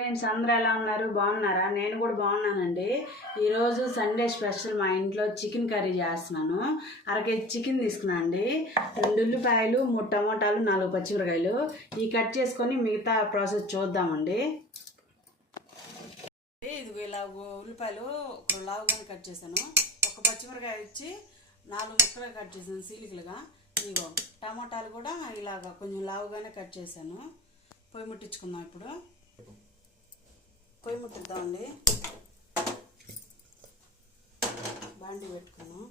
Friends అందరూ ఎలా ఉన్నారు? బాగున్నారా? నేను కూడా బాగున్నానండి. ఈరోజు సండే స్పెషల్ మా ఇంట్లో చికెన్ కర్రీ చేస్తున్నాను. అరకేజీ చికెన్ తీసుకున్నాను అండి. 2 ఉల్లిపాయలు, 3 టమోటాలు, 4 పచ్చిమిరకాయలు ఈ కట్ చేసుకొని మిగతా ప్రాసెస్ చూద్దామండి. ఇది ఇలా ఉల్లిపాయలు ఒక లావుగానే కట్ చేశాను. ఒక పచ్చిమిరకాయ ఇచ్చి 4 ముక్కలు కట్ చేశాను సీలికలుగా. ఇదిగో టమోటాలు కూడా ఇలాగ కొంచెం లావుగానే కట్ చేశాను. పొయ్యి ముట్టించుకుందాం. ఇప్పుడు పొయ్యి ముట్టిద్దామండి. బాండి పెట్టుకున్నాం.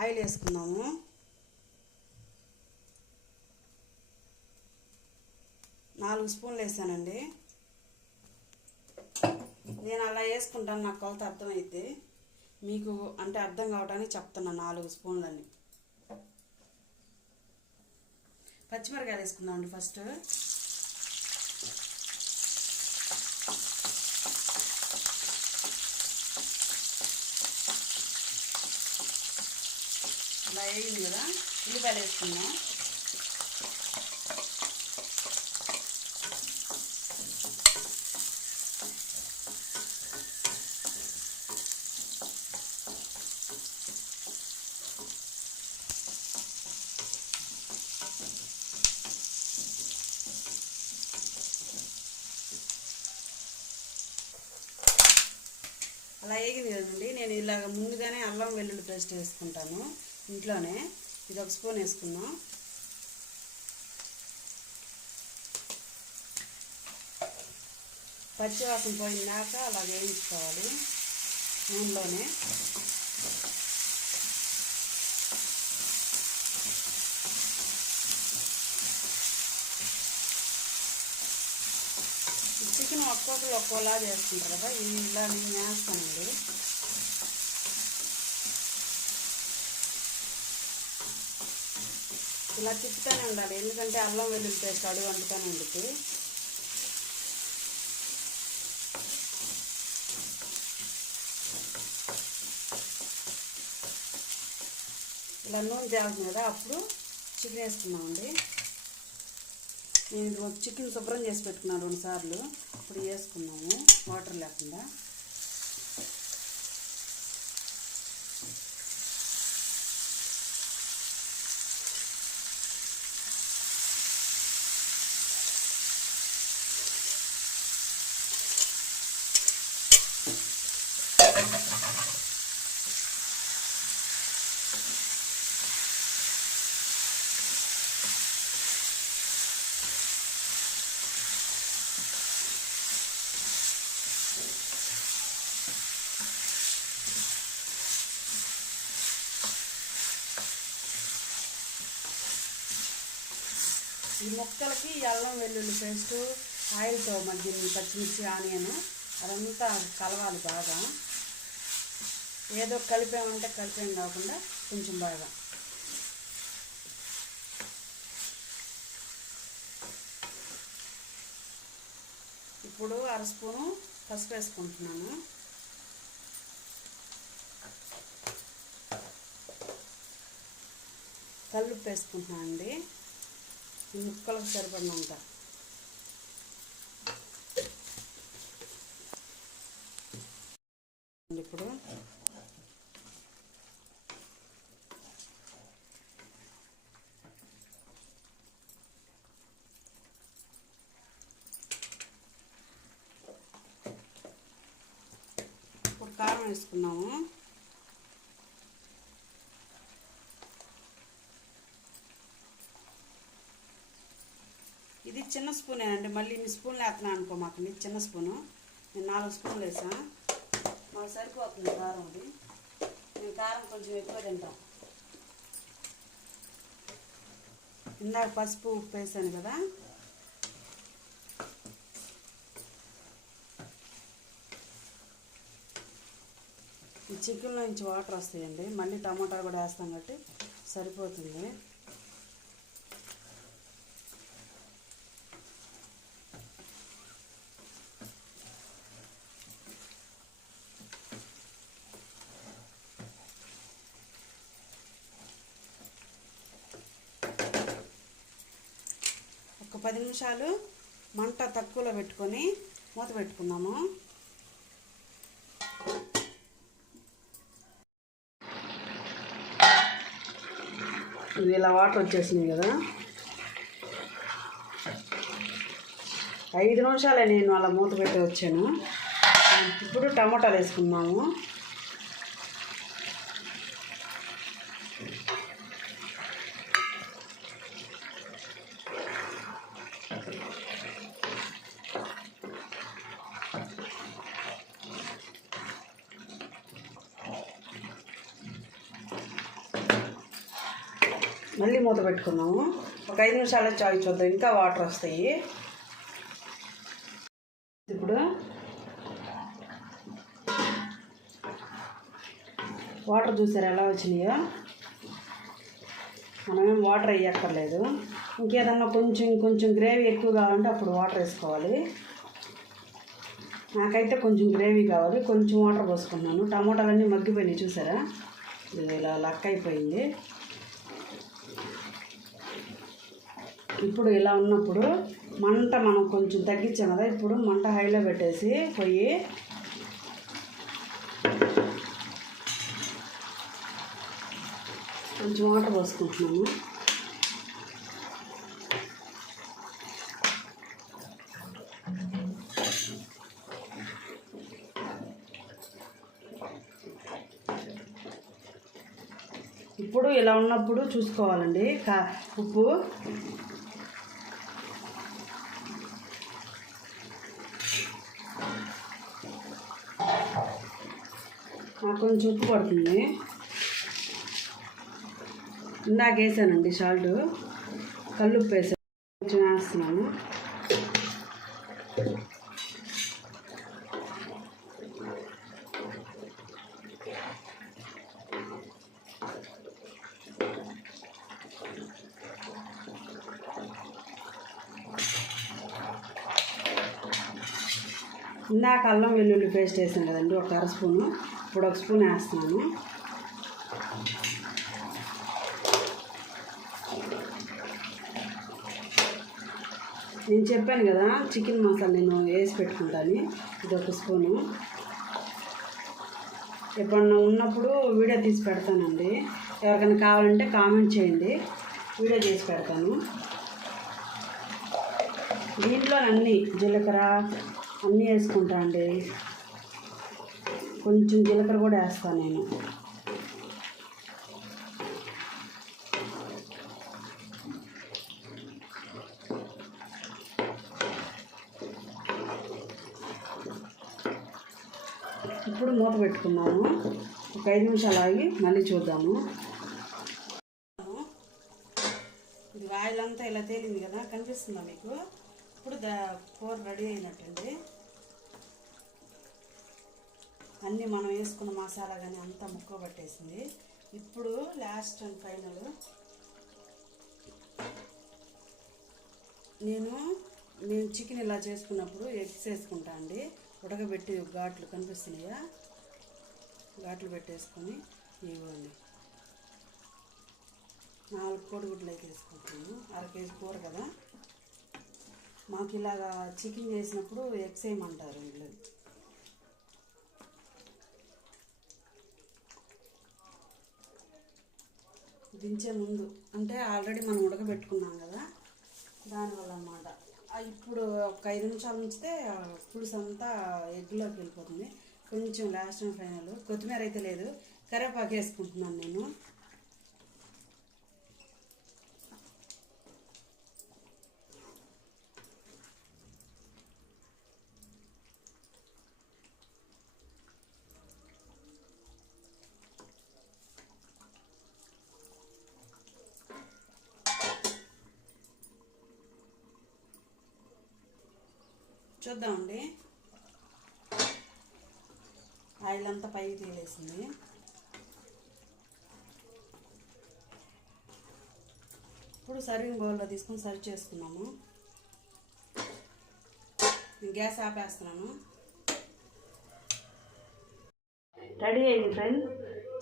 ఆయిల్ వేసుకున్నాము. నాలుగు స్పూన్లు వేసానండి. నేను అలా వేసుకుంటాను, నాకు కొలత అర్థమైతే. మీకు అంటే అర్థం కావడానికి చెప్తున్నా 4 స్పూన్లని. పచ్చిమిరకాయలు వేసుకుందామండి ఫస్ట్. ఇలా వేయింది కదా, ఉల్లిపాయలు వేసుకుందాం. అలా వేగింది కదండి. నేను ఇలాగ ముందుగానే అల్లం వెల్లుల్లి పేస్ట్ వేసుకుంటాను ఇంట్లోనే. ఇది 1 స్పూన్ వేసుకున్నాం. పచ్చివాసన పోయిందాక అలా వేయించుకోవాలి నూనెలోనే. చికెన్ ఒక్కొక్కరు ఒక్కోలా చేసుకుంటారు కదా, ఇలా నేను వేస్తానండి. ఇలా తిప్పుతూనే ఉండాలి, ఎందుకంటే అల్లం వెల్లుల్లి పేస్ట్ అడుగు అంటుతూనే ఉంటుంది. ఇలా నూనె తేలుతుంది కదా, అప్పుడు చికెన్ వేసుకున్నామండి. నేను చికెన్ శుభ్రం చేసి పెట్టుకున్నాను 2 సార్లు. ఇప్పుడు వేసుకున్నాము వాటర్ లేకుండా. ఈ ముక్కలకి అల్లం వెల్లుల్లి పేస్టు, ఆయిల్తో మధ్య పచ్చిమిర్చి, ఆనియన్ అదంతా కలవాలి బాగా. ఏదో కలిపామంటే కలిపేం కాకుండా కొంచెం బాగా. ఇప్పుడు 1/2 స్పూను పసుపు వేసుకుంటున్నాను. కల్లుప్పు వేసుకుంటున్నాను అండి, ఈ ముక్కలకు సరిపడినంత. ఇప్పుడు కారం వేసుకున్నాము. ఇది చిన్న స్పూనేనండి, మళ్ళీ ఇన్ని స్పూన్లు వేస్తున్నాను అనుకో మాకు. చిన్న స్పూను, నేను 4 స్పూన్లు వేసా. మాకు సరిపోతుంది కారం. అది నేను కారం కొంచెం ఎక్కువ తింటాం. ఇందాక పసుపు ఉప్పు వేసాను కదా. ఈ చికెన్లో నుంచి వాటర్ వస్తాయండి, మళ్ళీ టమాటా కూడా వేస్తాం కాబట్టి సరిపోతుంది. ఒక 10 నిమిషాలు మంట తక్కువలో పెట్టుకొని మూత పెట్టుకున్నాము. ఇలా వాటర్ వచ్చేసినాయి కదా, 5 నిమిషాలే నేను అలా మూత పెట్టి వచ్చాను. ఇప్పుడు టమాటాలు వేసుకున్నాము. మళ్ళీ మూత పెట్టుకున్నాము. ఒక 5 నిమిషాలు చాయ్ చూద్దాం, ఇంకా వాటర్ వస్తాయి. ఇప్పుడు వాటర్ చూసారు ఎలా వచ్చినాయో. మనమేం వాటర్ వేయక్కర్లేదు. ఇంకేదన్నా కొంచెం గ్రేవీ ఎక్కువ కావాలంటే అప్పుడు వాటర్ వేసుకోవాలి. నాకైతే కొంచెం గ్రేవీ కావాలి, కొంచెం వాటర్ పోసుకున్నాను. టమాటాలన్నీ మగ్గిపోయినాయి చూసారా, ఇది ఇలా లక్క అయిపోయింది. ఇప్పుడు ఇలా ఉన్నప్పుడు మంట మనం కొంచెం తగ్గించాం కదా, ఇప్పుడు మంట హైలో పెట్టేసి పొయ్యి కొంచెం వాటర్ పోసుకుంటున్నాము. ఇప్పుడు ఇలా ఉన్నప్పుడు చూసుకోవాలండి ఉప్పు. కొంచెం ఉప్పు పడుతుంది. ఇందాక వేసానండి సాల్ట్, కల్లుప్పు వేసాను, కొంచెం వేస్తున్నాను. ఇందాక అల్లం వెల్లుల్లి పేస్ట్ వేసాను కదండి, ఒక 1/2 స్పూను. ఇప్పుడు 1 స్పూన్ వేస్తున్నాను. నేను చెప్పాను కదా చికెన్ మసాలా నేను వేసి పెట్టుకుంటాను, ఇది 1 స్పూను. ఎప్పుడన్నా ఉన్నప్పుడు వీడియో తీసి పెడతానండి, ఎవరికైనా కావాలంటే కామెంట్ చేయండి, వీడియో చేసి పెడతాను. దీంట్లో అన్నీ జీలకర్ర అన్నీ వేసుకుంటా అండి, కొంచెం జీలకర్ర కూడా వేస్తాను నేను. ఇప్పుడు మూత పెట్టుకున్నాము. ఒక 5 నిమిషాలు ఆగి మళ్ళీ చూద్దాము. ఇది ఆయిల్ అంతా ఇలా తేలింది కదా, కనిపిస్తుందా మీకు? ఇప్పుడు కూర రెడీ అయినట్టండి. అన్నీ మనం వేసుకున్న మసాలా కానీ అంతా ముక్క పట్టేసింది. ఇప్పుడు లాస్ట్ అండ్ ఫైనల్ నేను చికెన్ ఇలా చేసుకున్నప్పుడు ఎగ్స్ వేసుకుంటా అండి. ఉడకబెట్టి ఘాట్లు కనిపిస్తున్నాయా, ఘాట్లు పెట్టేసుకొని ఇవ్వండి. 4 కోడిగుడ్లు అయితే వేసుకుంటాను. 1/2 కేజీ కూర కదా, మాకు ఇలాగా చికెన్ చేసినప్పుడు ఎగ్స్ వేయమంటారు వీళ్ళు. దించే ముందు అంటే ఆల్రెడీ మనం ఉడకబెట్టుకున్నాం కదా, దానివల్ల అన్నమాట. ఇప్పుడు ఒక 5 నిమిషాలు ఉంచితే పులుసు అంతా ఎగ్లోకి వెళ్ళిపోతుంది. కొంచెం లాస్ట్ అండ్ ఫైనల్ కొత్తిమీర అయితే లేదు, కరివేపాకు వేసుకుంటున్నాను నేను. చూద్దామండి, ఆయిల్ అంతా పైకి తేలేసింది. ఇప్పుడు సర్వింగ్ బౌల్లో తీసుకొని సర్వ్ చేసుకున్నాము. గ్యాస్ ఆపేస్తున్నాను. రెడీ అయింది ఫ్రెండ్,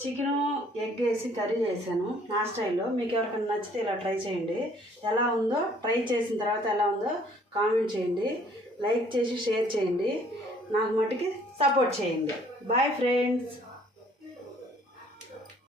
చికెను ఎగ్ వేసి కర్రీ చేశాను నా స్టైల్లో. మీకు ఎవరికైనా నచ్చితే ఇలా ట్రై చేయండి. ఎలా ఉందో ట్రై చేసిన తర్వాత ఎలా ఉందో కామెంట్ చేయండి, లైక్ చేసి షేర్ చేయండి, నాకు మట్టుకి సపోర్ట్ చేయండి. Bye friends.